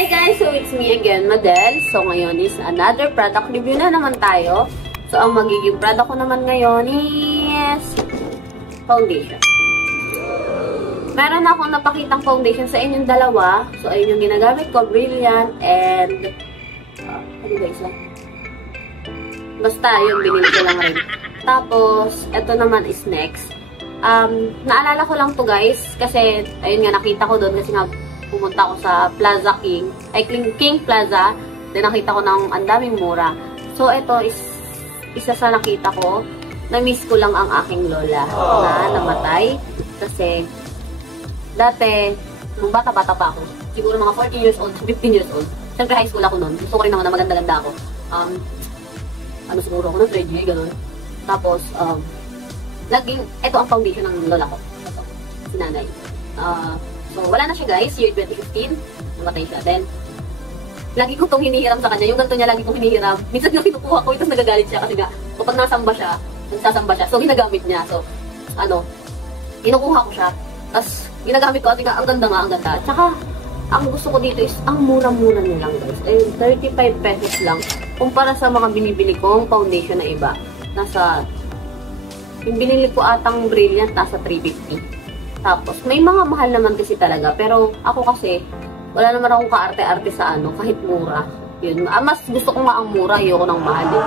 Hi guys! So it's me again, Madel. So ngayon is another product review na naman tayo. So ang magiging product ko naman ngayon is foundation. Meron akong napakitang foundation sa inyong dalawa. So ayun yung ginagamit ko, Brilliant and ano ba isa? Basta yun, binili ko lang rin. Tapos, ito naman is next. Naalala ko lang to guys kasi ayun nga nakita ko doon kasi nga pumunta ako sa Plaza King, ay King Plaza, then nakita ko ng ang daming mura. So, ito is isa sa nakita ko. Na-miss ko lang ang aking lola na namatay. Kasi, dati, nung bata-bata pa ako, siguro mga 14 years old, 15 years old. Siyempre, high school ako noon. Gusto ko rin naman na maganda-ganda ako. Ano siguro ako, ng 3G, gano'n. Tapos, ito ang foundation ng lola ko. Ito, si nanay. So, wala na siya guys, year 2015, namatay siya. Then, lagi ko itong hinihiram sa kanya. Yung ganito niya, lagi kong hinihiram. Minsan nga kinukuha ko, tapos nagagalit siya kasi nga, kapag nagsasamba siya, so ginagamit niya. So, kinukuha ko siya. Tapos, ginagamit ko, kasi ang ganda nga, ang ganda. Tsaka, ang gusto ko dito is, ang mura-mura niya lang guys. Ayun, 35 pesos lang. Kumpara sa mga binibili kong foundation na iba. Yung binili ko atang Brilliant, nasa 350. Tapos, may mga mahal naman kasi talaga. Pero, ako kasi, wala naman akong kaarte-arte sa kahit mura. Yun. Mas gusto ko nga ang mura, ayoko ng mahal eh.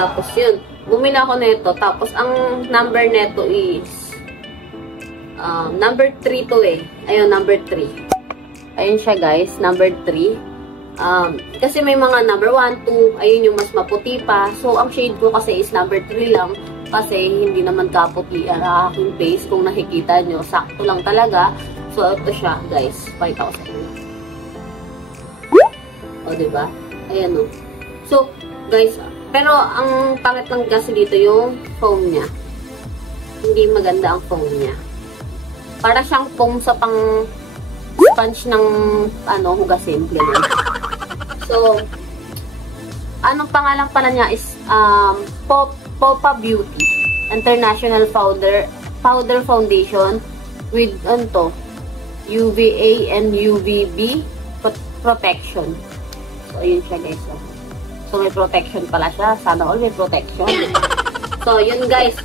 Tapos, yun. Bumili ako nito. Tapos, ang number neto is, number 3 to eh. Ayun, number 3. Ayun siya guys, number 3. Kasi may mga number 1, 2, ayun yung mas maputi pa. So, ang shade ko kasi is number 3 lang. Kasi hindi naman kaputi ang aking face. Kung nakikita nyo, sakto lang talaga. So, ito siya, guys. 5,000. O, diba? Ayan o. So, guys, pero ang pangit lang kasi dito yung foam niya. Hindi maganda ang foam niya. Para siyang foam sa pang sponge ng, hugasin. Ganun. So, anong pangalan pala niya is, Popa Beauty International Powder Foundation with UVA and UVB protection. So, ayun siya guys. So, may protection pala siya. Sana all may protection. So, yun guys.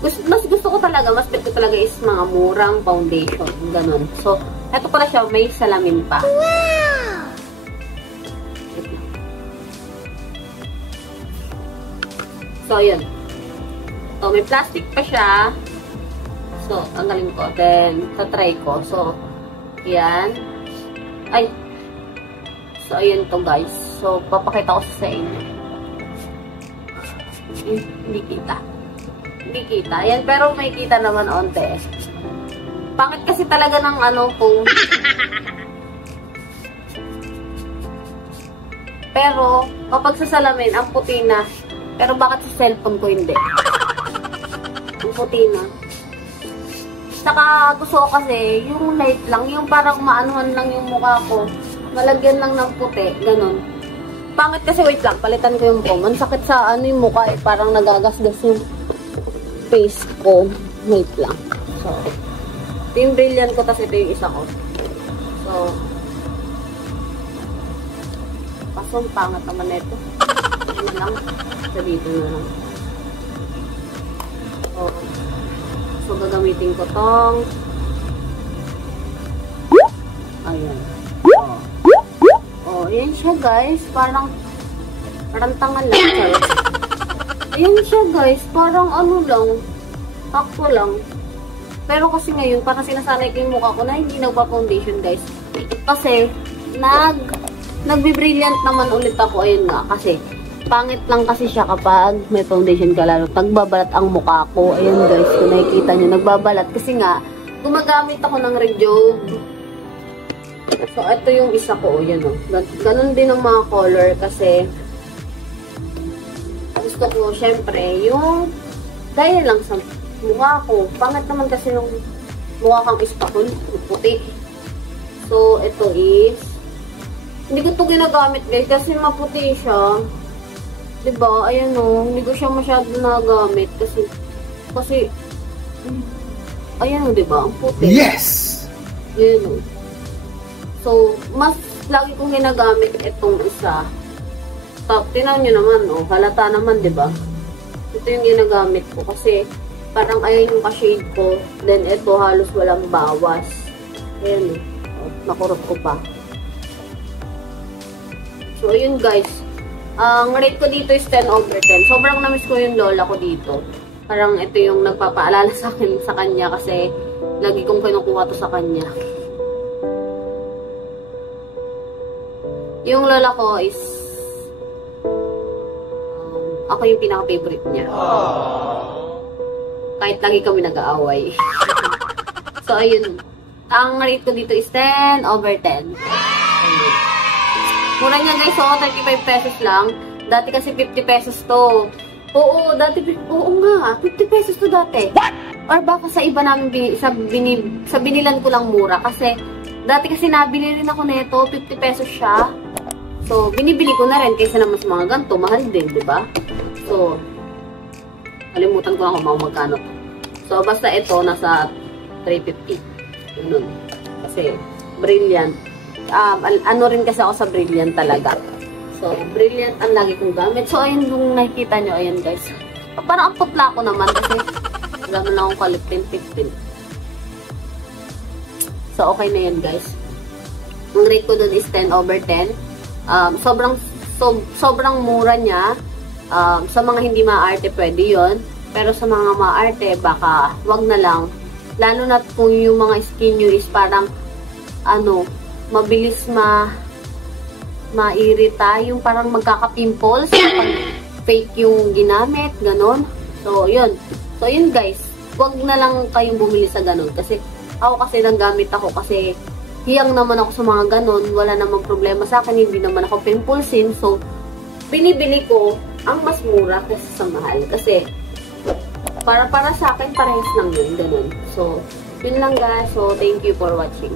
Mas gusto ko talaga, mas bet ko talaga is mga murang foundation. Ganun. So, eto pala siya, may salamin pa. So, yun. So, may plastic pa siya. So, tanggalin ko. Then, try ko. So, yan. Ay. So, ayun to guys. So, papakita ko sa inyo. Hindi kita. Hindi kita. Yan, pero may kita naman onte. Pangit kasi talaga ng kung... Pero, kapag sa salamin, ang puti na. Pero bakit sa cellphone ko hindi? Ang puti na. Saka gusto ko kasi, yung light lang, yung parang maanuhan lang yung mukha ko. Malagyan lang ng puti, ganun. Pangit kasi, wait lang, palitan ko yung foam. Ang sakit sa yung mukha eh, parang nagagasgas yung face ko. Wait lang. So, ito yung Brilliant ko, kasi ito yung isa ko. So, pasong pangat naman ito. Ano lang. So, dito na lang. So, gagamitin ko tong ayan. Ayan siya guys. Parang tangal lang. Ayan siya guys. Parang lang. Takto lang. Pero kasi ngayon, parang sinasanay ko yung mukha ko na hindi nagpa-foundation guys. Kasi, nagbi-Brilliant naman ulit ako. Ayun nga. Kasi, pangit lang kasi siya kapag may foundation ka, lalo nagbabalat ang mukha ko. Ayun guys, kung nakikita nyo, nagbabalat. Kasi nga, gumagamit ako ng Rejobe. So, ito yung isa ko. Yan o. Ganon din ang mga color kasi gusto ko, syempre, yung gaya lang sa mukha ko. Pangit naman kasi yung mukha kang ispakon. Puti. So, ito is hindi ko ito ginagamit guys kasi maputi siya. Diba? Ayan o. Hindi ko siya masyado nagamit. Kasi, ayan o, diba? Ang puti. Yes! Ayan o. So, mas lagi kong ginagamit itong isa. Top, tinan nyo naman, oh. Halata naman, diba? Ito yung ginagamit ko kasi parang ayun yung ka-shade ko. Then, ito halos walang bawas. Ayan, oh. Nakurot ko pa. So, ayun guys. Ang rate ko dito is 10/10. Sobrang namiss ko yung lola ko dito. Parang ito yung nagpapaalala sa akin sa kanya kasi lagi kong kinukuha to sa kanya. Yung lola ko is ako yung pinaka-favorite niya. Kahit lagi kami nag-aaway. So, ayun. Ang rate ko dito is 10/10. Mura niya guys, so 35 pesos lang. Dati kasi 50 pesos to. Oo, nga, 50 pesos to dati. What? Or baka sa iba namin, sa binilan ko lang mura. Kasi, dati kasi nabili rin ako nito, 50 pesos siya. So, binibili ko na rin kaysa naman sa mga ganito, mahal din, di ba? So, kalimutan ko lang kung magkano to. So, basta ito, nasa 350. Ganun. Kasi, brilliant. Ano rin kasi ako sa brilliant talaga. So, brilliant ang lagi kong gamit. So, ayun yung nakikita nyo, ayun guys. Parang ang putla ko naman kasi wala mo lang akong kalipin, 15. So, okay na yun guys. Ang rate ko dun is 10/10. Sobrang mura niya. Sa mga hindi maarte, pwede yun. Pero sa mga maarte, baka wag na lang. Lalo na kung yung mga skin nyo is parang mabilis mairita, yung parang magkaka-pimples kapag fake yung ginamit, ganon. So, yun. So, yun guys. Huwag na lang kayong bumili sa ganon. Kasi, ako kasi nanggamit ako kasi hiyang naman ako sa mga ganon. Wala namang problema sa akin. Hindi naman ako pimplesin. So, binibili ko ang mas mura kasi sa mahal. Kasi, para sa akin, parehas lang yun. Ganon. So, yun lang guys. So, thank you for watching.